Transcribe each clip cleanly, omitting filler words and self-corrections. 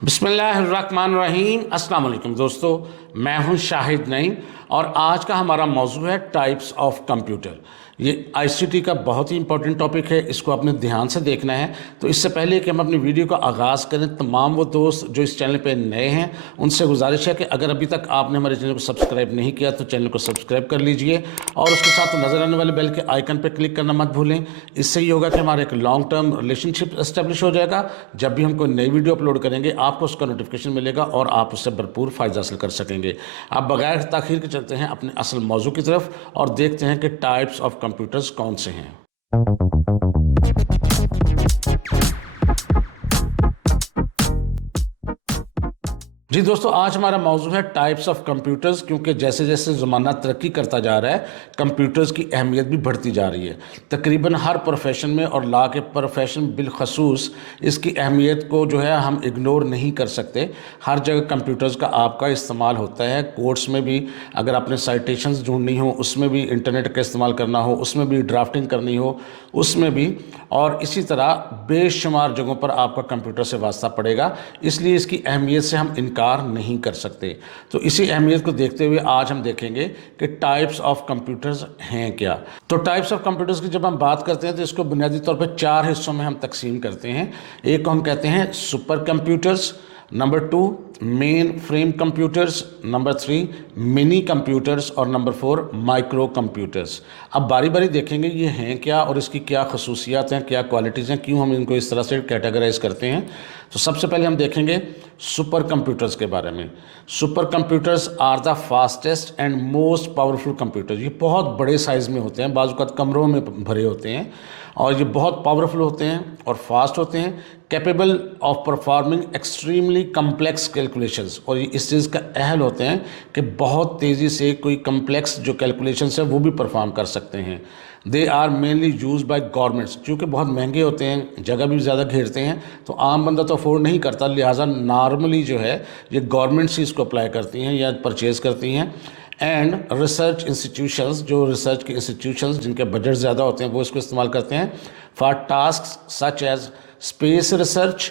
बिस्मिल्लाहिर्रहमानिर्रहीम। अस्सलाम वालेकुम दोस्तों, मैं हूं शाहिद नईम और आज का हमारा मौजू है टाइप्स ऑफ कंप्यूटर। ये आईसीटी का बहुत ही इंपॉर्टेंट टॉपिक है, इसको आपने ध्यान से देखना है। तो इससे पहले कि हम अपनी वीडियो का आगाज़ करें, तमाम वो दोस्त जो इस चैनल पे नए हैं उनसे गुजारिश है कि अगर अभी तक आपने हमारे चैनल को सब्सक्राइब नहीं किया तो चैनल को सब्सक्राइब कर लीजिए और उसके साथ नज़र आने वाले बेल के आइकन पर क्लिक करना मत भूलें। इससे ये होगा कि हमारा एक लॉन्ग टर्म रिलेशनशिप एस्टेब्लिश हो जाएगा। जब भी हम कोई नई वीडियो अपलोड करेंगे आपको उसका नोटिफिकेशन मिलेगा और आप उससे भरपूर फ़ायदा हासिल कर सकेंगे। अब बगैर ताख़ीर के चलते हैं अपने असल मौजू की तरफ और देखते हैं कि टाइप्स ऑफ कंप्यूटर्स कौन से हैं। जी दोस्तों, आज हमारा मौजू है टाइप्स ऑफ कंप्यूटर्स, क्योंकि जैसे जैसे ज़माना तरक्की करता जा रहा है कंप्यूटर्स की अहमियत भी बढ़ती जा रही है। तकरीबन हर प्रोफेशन में और ला के प्रोफेशन बिलखसूस इसकी अहमियत को जो है हम इग्नोर नहीं कर सकते। हर जगह कंप्यूटर्स का आपका इस्तेमाल होता है। कोर्ट्स में भी अगर आपने साइटेशंस ढूंढनी हो उसमें भी इंटरनेट का इस्तेमाल करना हो, उसमें भी ड्राफ्टिंग करनी हो उसमें भी, और इसी तरह बेशुमार जगहों पर आपका कंप्यूटर से वास्ता पड़ेगा। इसलिए इसकी अहमियत से हम इनकार नहीं कर सकते। तो इसी अहमियत को देखते हुए आज हम देखेंगे कि टाइप्स ऑफ कंप्यूटर्स हैं क्या। तो टाइप्स ऑफ कंप्यूटर्स की जब हम बात करते हैं तो इसको बुनियादी तौर पर 4 हिस्सों में हम तकसीम करते हैं। एक को हम कहते हैं super computers, number 2 main frame computers, number 3 mini computers और नंबर 4 माइक्रो कंप्यूटर्स। अब बारी बारी देखेंगे ये हैं क्या और इसकी क्या खसूसियात हैं, क्या क्वालिटीज़ हैं, क्यों हम इनको इस तरह से कैटेगराइज करते हैं। तो सबसे पहले हम देखेंगे सुपर कंप्यूटर्स के बारे में। Super computers are the fastest and most powerful computer. ये बहुत बड़े साइज़ में होते हैं, बाज़ औक़ात कमरों में भरे होते हैं और ये बहुत पावरफुल होते हैं और फास्ट होते हैं, capable of performing extremely complex calculations. और ये इस चीज़ का अहल होते हैं कि बहुत तेज़ी से कोई कम्प्लेक्स जो कैलकुलेशंस है वो भी परफॉर्म कर सकते हैं। They are mainly use by governments. चूँकि बहुत महंगे होते हैं, जगह भी ज़्यादा घेरते हैं, तो आम बंदा तो अफोर्ड नहीं करता, लिहाजा नॉर्मली जो है ये गवर्नमेंट्स ही इसको अप्लाई करती हैं या परचेज़ करती हैं। एंड रिसर्च इंस्टीट्यूशंस, जो रिसर्च के इंस्टीट्यूशंस जिनके बजट ज़्यादा होते हैं वो इसको इस्तेमाल करते हैं for task such as space research,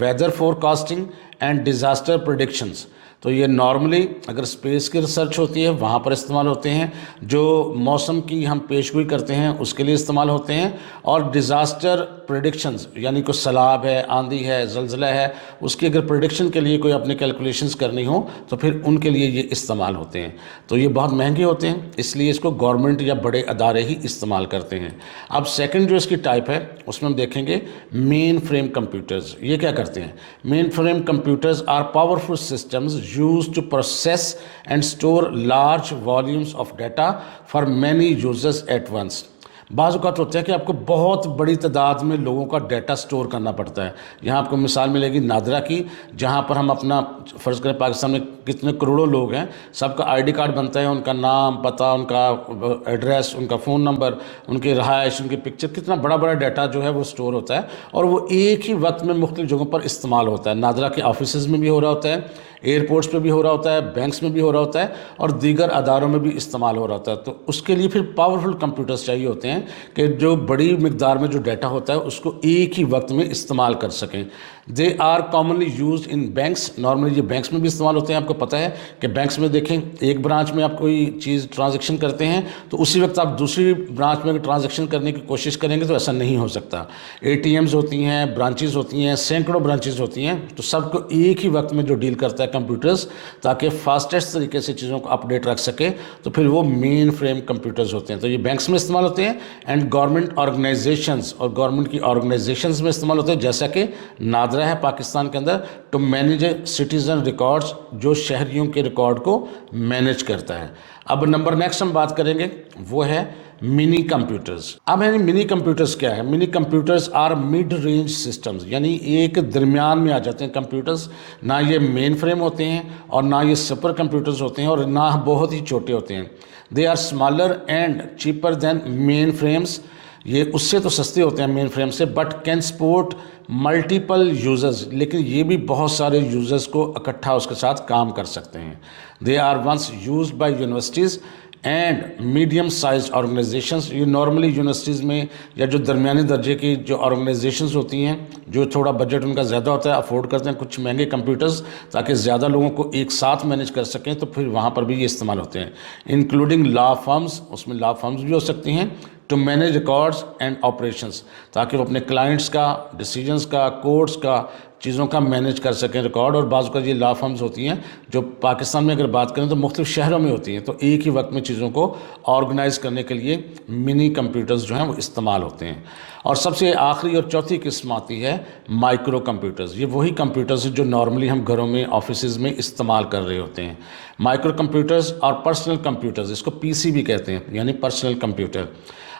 weather forecasting and disaster predictions. तो ये नॉर्मली अगर स्पेस की रिसर्च होती है वहाँ पर इस्तेमाल होते हैं, जो मौसम की हम पेशगोई करते हैं उसके लिए इस्तेमाल होते हैं, और डिज़ास्टर प्रेडिक्शंस यानी कोई सैलाब है, आंधी है, ज़लज़ला है, उसकी अगर प्रेडिक्शन के लिए कोई अपनी कैलकुलेशंस करनी हो तो फिर उनके लिए ये इस्तेमाल होते हैं। तो ये बहुत महंगे होते हैं, इसलिए इसको गवर्नमेंट या बड़े अदारे ही इस्तेमाल करते हैं। अब सेकंड जो इसकी टाइप है उसमें हम देखेंगे मेन फ्रेम कंप्यूटर्स। ये क्या करते हैं? Main frame computers are powerful systems used to process and store large volumes of data for many users at once। बाज़ औक़ात होता है कि आपको बहुत बड़ी तादाद में लोगों का डाटा स्टोर करना पड़ता है। यहाँ आपको मिसाल मिलेगी नादरा की, जहाँ पर हम अपना फ़र्ज़ करें पाकिस्तान में कितने करोड़ों लोग हैं, सबका आईडी कार्ड बनता है, उनका नाम, पता, उनका एड्रेस, उनका फ़ोन नंबर, उनकी रहाइश, उनकी पिक्चर, कितना बड़ा बड़ा डाटा जो है वो स्टोर होता है और वो एक ही वक्त में मुख्तलिफ़ जगहों पर इस्तेमाल होता है। नादरा के ऑफिस में भी हो रहा होता है, एयरपोर्ट्स पे भी हो रहा होता है, बैंक्स में भी हो रहा होता है और दीगर अदारों में भी इस्तेमाल हो रहा होता है। तो उसके लिए फिर पावरफुल कंप्यूटर्स चाहिए होते हैं कि जो बड़ी मिकदार में जो डाटा होता है उसको एक ही वक्त में इस्तेमाल कर सकें। They are commonly use in banks. Normally ये बैंक्स में भी इस्तेमाल होते हैं। आपको पता है कि बैंक्स में देखें, एक ब्रांच में आप कोई चीज़ ट्रांजेक्शन करते हैं तो उसी वक्त आप दूसरी ब्रांच में ट्रांजेक्शन करने की कोशिश करेंगे तो ऐसा नहीं हो सकता। ATMs होती हैं, ब्रांचेस होती हैं, सैकड़ों ब्रांचेस होती हैं, तो सबको एक ही वक्त में जो डील करता है कंप्यूटर्स, ताकि फास्टेस्ट तरीके से चीज़ों को अपडेट रख सके, तो फिर वो मेन फ्रेम कंप्यूटर्स होते हैं। तो ये बैंक्स में इस्तेमाल होते हैं एंड गवर्नमेंट ऑर्गेनाइजेशंस और गवर्नमेंट की ऑर्गेनाइजेशंस में इस्तेमाल होते हैं, जैसा कि नादरा है पाकिस्तान के अंदर, टू मैनेज सिटीज़न रिकॉर्ड्स, जो शहरियों के रिकॉर्ड को मैनेज करता है। अब नंबर नेक्स्ट हम बात करेंगे वो है मिनी कंप्यूटर्स। अब यानी मिनी कंप्यूटर्स क्या है? Mini computers are mid range systems, यानी एक दरमियान में आ जाते हैं कंप्यूटर्स। ना ये मेन फ्रेम होते हैं और ना ये सुपर कंप्यूटर्स होते हैं और ना बहुत ही छोटे होते हैं। They are smaller and cheaper than main frames. ये उससे तो सस्ते होते हैं मेन फ्रेम से, but can support multiple users, लेकिन ये भी बहुत सारे यूज़र्स को इकट्ठा उसके साथ काम कर सकते हैं। They are once used by universities and medium size organizations, یہ نارملی یونیورسٹیز میں یا جو درمیانی درجے کی جو آرگنائزیشنز ہوتی ہیں جو تھوڑا بجٹ ان کا زیادہ ہوتا ہے، افورڈ کرتے ہیں کچھ مہنگے کمپیوٹرز تاکہ زیادہ لوگوں کو ایک ساتھ مینیج کر سکیں، تو پھر وہاں پر بھی یہ استعمال ہوتے ہیں، انکلوڈنگ لا فرمز، اس میں لا فرمز بھی ہو سکتی ہیں، to manage records and operations, تاکہ وہ اپنے کلائنٹس کا، ڈیسیجنز کا، کورٹس کا، چیزوں کا مینیج کر سکیں ریکارڈ۔ اور بعض اوقات یہ لا فرمز ہوتی ہیں جو پاکستان میں اگر بات کریں تو مختلف شہروں میں ہوتی ہیں، تو ایک ہی وقت میں چیزوں کو آرگنائز کرنے کے لیے منی کمپیوٹرز جو ہیں وہ استعمال ہوتے ہیں۔ اور سب سے آخری اور چوتھی قسم آتی ہے مائکرو کمپیوٹرز، یہ وہی کمپیوٹرز ہیں جو نارملی ہم گھروں میں، آفیسز میں استعمال کر رہے ہوتے ہیں۔ مائکرو کمپیوٹرز اور پرسنل کمپیوٹرز، اس کو پی سی بھی کہتے ہیں، یعنی personal computer,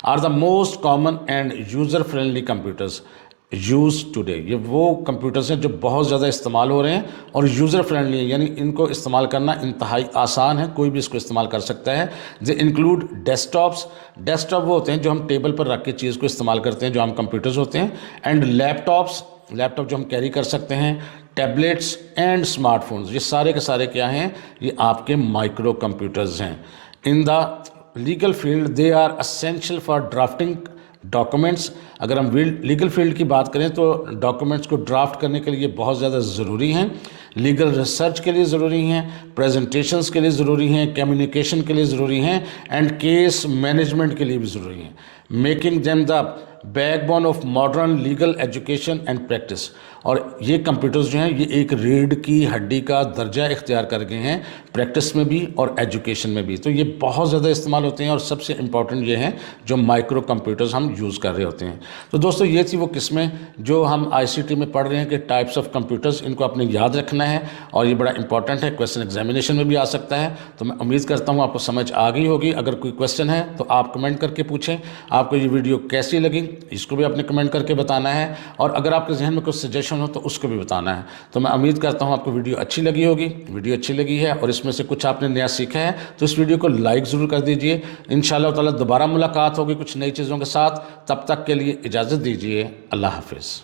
are the most common and user friendly computers use today. یہ وہ کمپیوٹرز ہیں جو بہت زیادہ استعمال ہو رہے ہیں اور یوزر فرینڈلی ہیں، یعنی ان کو استعمال کرنا انتہائی آسان ہے، کوئی بھی اس کو استعمال کر سکتا ہے۔ They include desktops, desktop وہ ہوتے ہیں جو ہم ٹیبل پر رکھ کے چیز کو استعمال کرتے ہیں، جو ہم کمپیوٹرز ہوتے ہیں، and laptops, laptop جو ہم کیری کر سکتے ہیں، ٹیبلیٹس اینڈ اسمارٹ فونز، یہ سارے کے سارے کیا ہیں؟ یہ آپ کے مائکرو کمپیوٹرز ہیں۔ In the legal field they are essential for drafting documents. اگر ہم لیگل فیلڈ کی بات کریں تو ڈاکومنٹس کو ڈرافٹ کرنے کے لیے بہت زیادہ ضروری ہیں، لیگل ریسرچ کے لیے ضروری ہیں، پریزنٹیشنز کے لیے ضروری ہیں، کمیونیکیشن کے لیے ضروری ہیں، اینڈ کیس مینجمنٹ کے لیے بھی ضروری ہیں، making them the back bone of modern legal education and practice. اور یہ کمپیوٹرز جو ہیں یہ ایک ریڑھ کی ہڈی کا درجہ اختیار کر گئے ہیں پریکٹس میں بھی اور ایجوکیشن میں بھی، تو یہ بہت زیادہ استعمال ہوتے ہیں، اور سب سے امپورٹنٹ یہ ہیں جو مائکرو کمپیوٹرز ہم یوز کر رہے ہوتے ہیں۔ تو دوستو یہ تھی وہ قسمیں جو ہم آئی سی ٹی میں پڑھ رہے ہیں کہ ٹائپس آف کمپیوٹرز، ان کو اپنے یاد رکھنا ہے اور یہ بڑا امپورٹنٹ ہے، کویسچن ایگزامینیشن میں بھی آ سکتا ہے۔ تو میں امید کرتا ہوں آپ کو سمجھ آ گئی ہوگی۔ اگر کوئی کویسچن ہے تو آپ کمنٹ کر کے پوچھیں، آپ کو یہ ویڈیو کیسی لگی اس کو بھی آپ نے کمنٹ کر کے بتانا ہے، اور اگر آپ کے ذہن میں کچھ سجیشن ہو تو اس کو بھی بتانا ہے۔ تو میں امید کرتا ہوں آپ کو ویڈیو اچھی لگی ہوگی، ویڈیو اچھی لگی ہے اور اس میں سے کچھ آپ نے نیا سیکھا ہے تو اس ویڈیو کو لائک ضرور کر دیجئے۔ انشاءاللہ تعالیٰ دوبارہ ملاقات ہوگی کچھ نئی چیزوں کے ساتھ، تب تک کے لیے اجازت دیجئے، اللہ حافظ۔